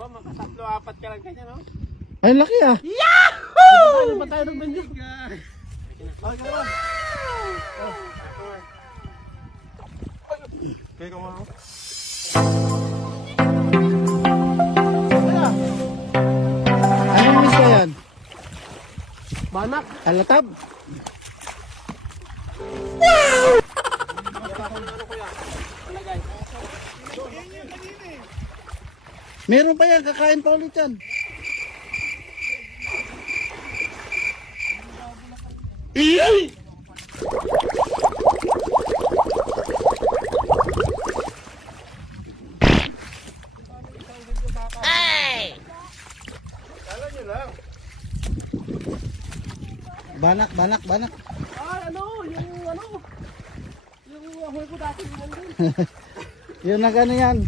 Ba, makatatlo, apat ka lang kanya, no? Ay, laki ah. Ano ba tayo ng bendyo? Okay, come on. Anong isda yan? Banak. Alatab? Meron pa yan, kakain pa ulit yan. Banak, banak, banak. Ah, yung ahoy ko dati, yun lang din. Yun na gano'n yan.